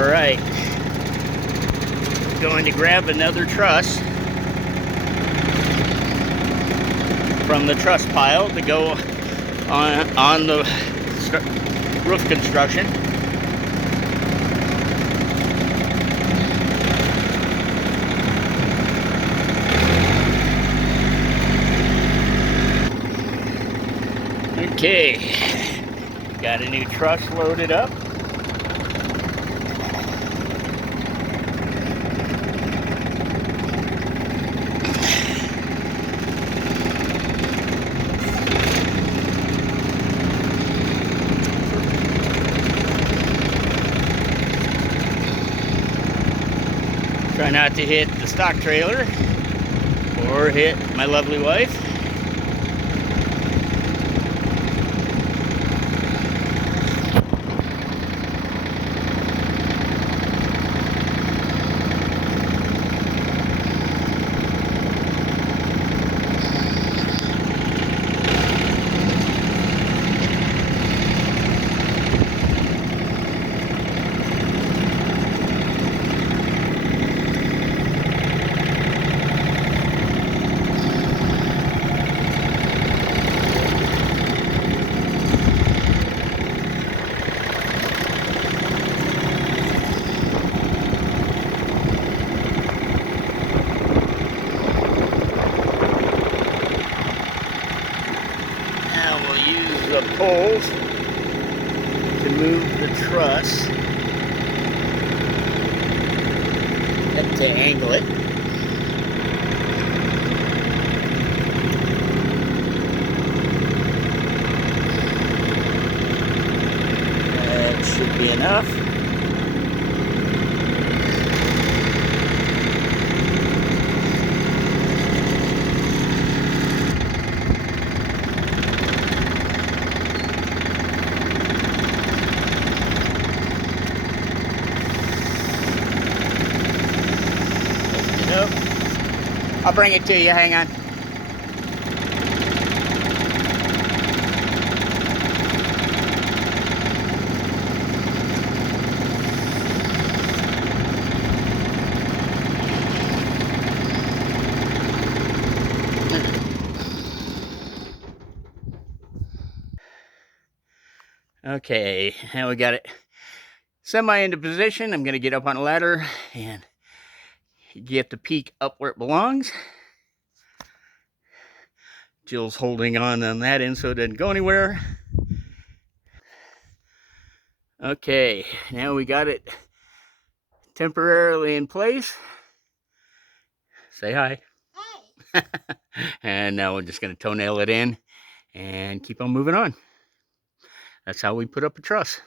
All right, going to grab another truss from the truss pile to go on the roof construction. Okay, got a new truss loaded up. Try not to hit the stock trailer or hit my lovely wife. The poles to move the truss and to angle it. That should be enough. I'll bring it to you, hang on. Okay, now we got it semi into position. I'm gonna get up on a ladder and get the peak up where it belongs. Jill's holding on that end so it doesn't go anywhere. Okay, now we got it temporarily in place. Say hi. Hi. And now we're just going to toenail it in and keep on moving on. That's how we put up a truss.